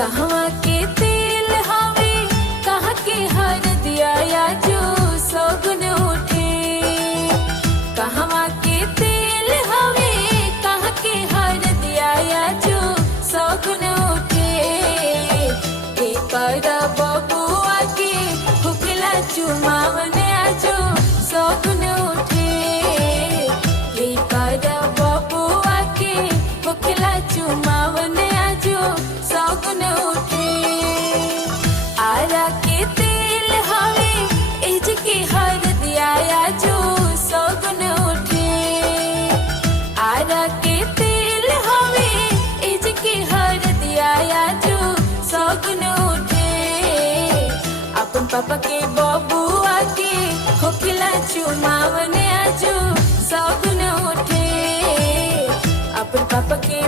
कहवा के तेल हवे कहाँ के हर दिया या जो सगुन उठे। कहवा के तेल हवे कहाँ के हर दिया या जो सगुन उठे। एक बबुआ के हुकला चुमावन आजो सगुन उठे। एक बबुआ के हुकला चुमावन आजो सगुन उठे। आरा के तेल हवे एज के हर दिया जो सगुन उठे। आरा के तेल हवे एज के हर दिया जो सगुन उठे। अपन पापा के बबुआ के होखिला चुमावन आजो सगुन उठे। अपन पापा के